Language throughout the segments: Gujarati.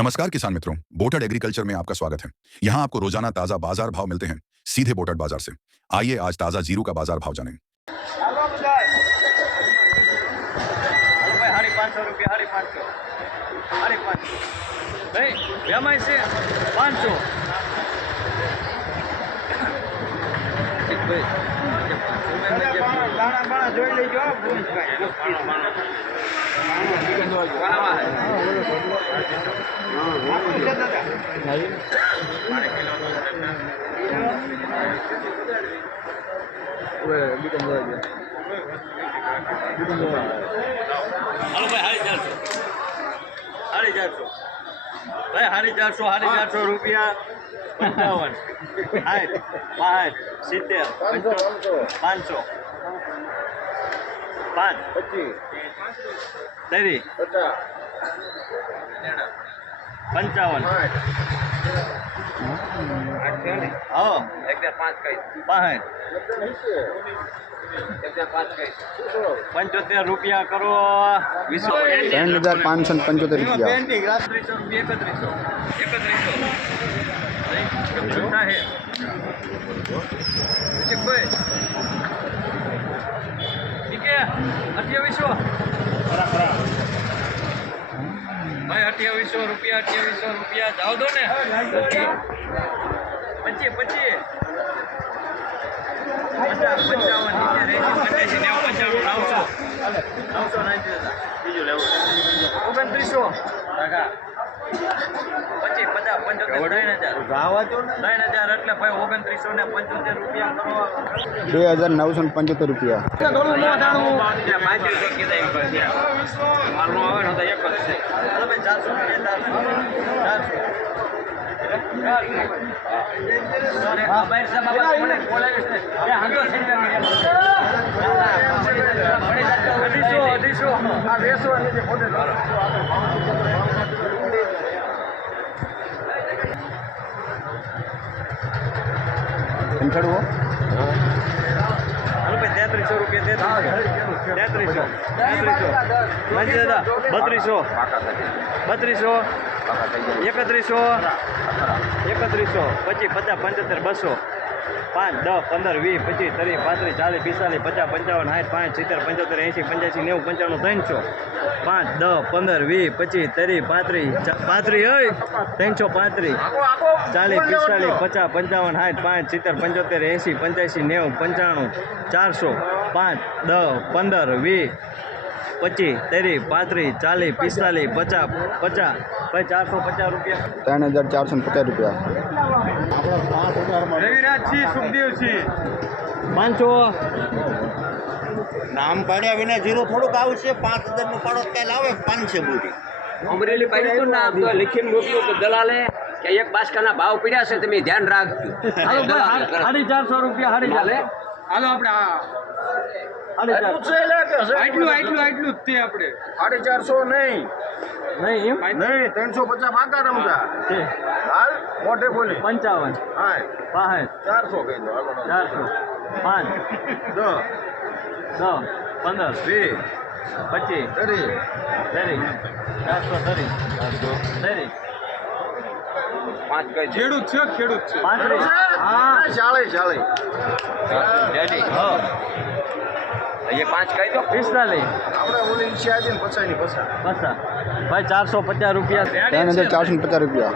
नमस्कार किसान मित्रों, बोटड एग्रीकल्चर में आपका स्वागत है। यहाँ आपको रोजाना ताजा बाजार भाव मिलते हैं सीधे बोटड बाजार से। आइए आज ताजा जीरू का बाजार भाव जानें। साढ़े चार सौ रुपया 55 60 70 500 5 30 55 हाँ 75 रुपया करो 3,575 रुपया। 2800 रुपया जाओ दो ने 25 બીજું લેવું 2900 ટકા 25 50 35 3000 એટલે ભાઈ 2900 ને 75 રૂપિયા કરો 2,975 रुपया। માલનો આવે ને તો એક જ છે તમે 3300 રૂપિયા 3200 3100 પછી 50 75 200 5 10 15 20 25 30 35 40 45 50 55 60 70 75 80 85 90 95 5 10 15 20 25 30 35 335 40 45 50 55 60 55 70 80 85 90 95 400 5 10 15 20 25 30 35 40 45 50 50 ભાઈ 450 રૂપિયા 3,450 रुपया। રવિરાજજી સુખદેવજી 500 નામ પાડ્યા વિના જીરો થોડુંક આવશે 5,000 નું પાડો કઈ લાવે 500 બોલી અમરેલી પાડ્યું હતું ને આપ તો લીખીને મોકલ્યું તો દલાલે કે એક બાસકાના ભાવ પડ્યા છે તમે ધ્યાન રાખજો. હાલો ભાઈ 450 રૂપિયા 450 હાલો આપણે આટલું જ તે આપણે 450 નહીં નહીં નહીં 350 માગા રમતા હાલ મોઢે બોલી 55 હા 62 400 કહી દો 400 5 10 10 15 20 25 30 430 પાંચ કઈ ખેડૂત છે 35 હા 40 હા એ પાંચ કહી દો 45 આપણે ઓલી ઈચ્છા હતી ને પછાઈ પછા બસા ભાઈ 450 રૂપિયા 3,450 रुपया।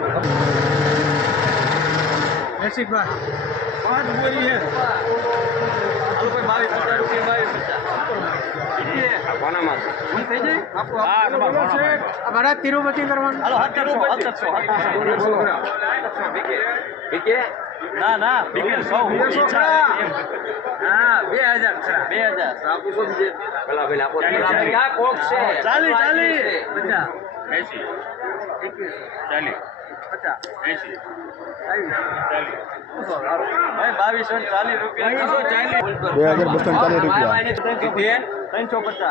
રસિકભાઈ 5 બોરી હે હાલો ભાઈ 22 રૂપિયા 22 કોનામાં થઈ જાય હા તમારો અમારા તિરુપતિ કરવાનું હાલો 1700 બીકે ના બીકે 100 હા 2000 આપું સમજે પેલા પેલા આપો ક્યાં કોક છે 40 50 ભાઈ 2240 રૂપિયા 2,240 रुपया। 350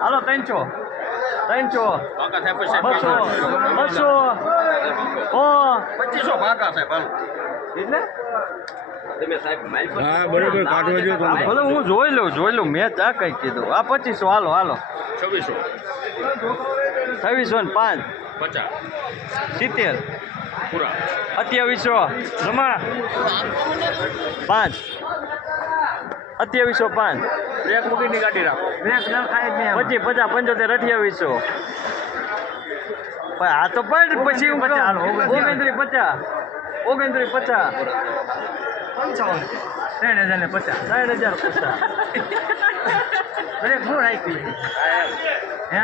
હાલો 300 200 ઓ 2500 ભાગા સાહેબ એટલે તમે સાહેબ મારી પાસે હા, બરોબર, કાઢવા જો તમે. ભલે હું જોઈ લઉં મેં આ કઈ કીધું આ 2500 હાલો 2600 2600 ને 5 50 70 પૂરા 2800 રમા 5 2805 બ્રેક મૂકીને ગાડી રાખો 25 50 75 2800 પણ આ તો પણ પછી હું 29 50 29 50 6050 બ્રેક શું રાખી હે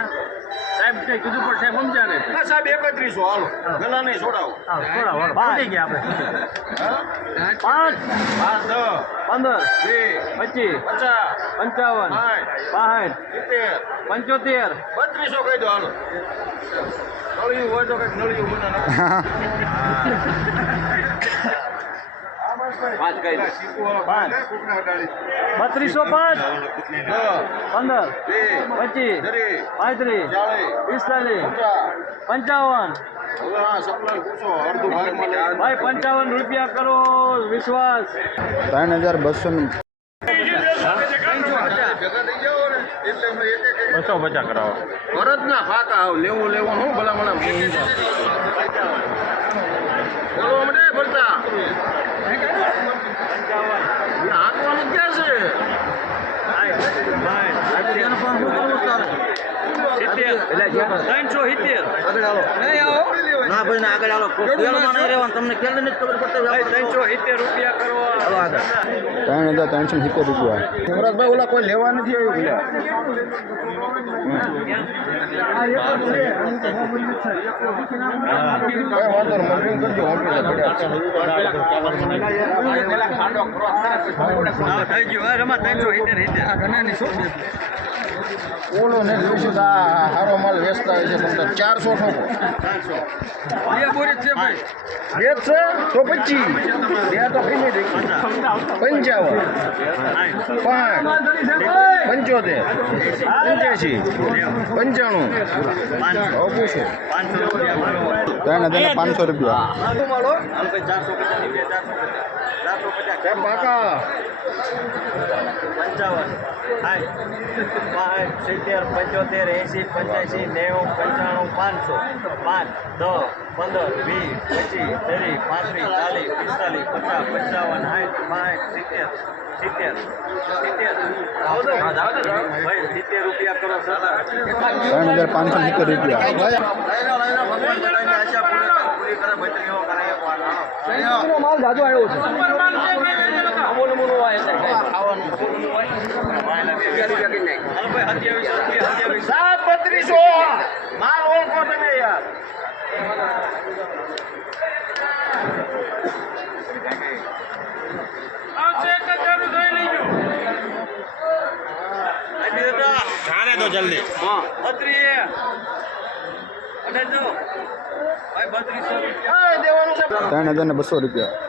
સાહેબ કઈ કીધું પણ સાહેબ સમજ્યા ને ના સાહેબ 3100 હાલો ગલા નહીં છોડાવો પતી ગયા આપણે 5 15 25 55 60 75 3200 કહી દો હાલો નળિયું હોય તો કંઈક નળિયું મને પાંચ કહી દો 3205 15 25 35 45 55 ભાઈ 55 રૂપિયા કરો વિશ્વાસ 3250 250 કરાવો ભરત ના ફાકા આવ લેવું હું ભલામણ બોલો મને ભરતા હાથવાનું ક્યાં છે ના ભાઈ ના આગળ આવો ખેડૂતમાં નહીં રહેવાનું તમને ખેડૂત ને ખબર પડતી 370 રૂપિયા કરવા 3370 રૂપિયા યુવરાજભાઈ ઓલા કોઈ લેવા નથી આવ્યું કઈ વાંધો નહીં કરજો થઈ ગયું રમા 370 ઓલો ને જોઈશું તો આ સારો માલ વેચતા હોય છે તમને 400 ઠોકો રેટ છે તો 25 બે તો કઈ નહીં 55 5 75 85 95 પૂછો 3500 રૂપિયા કેમ બાકા 70 રૂપિયા કરો 3570 રૂપિયા માલ જાજો આવ્યો છે સાત 3200 માલ ઓળખો તમે યાર જાણે તો જલ્દી હા 32 ભાઈ 3200 દેવાનું છે 3200 રૂપિયા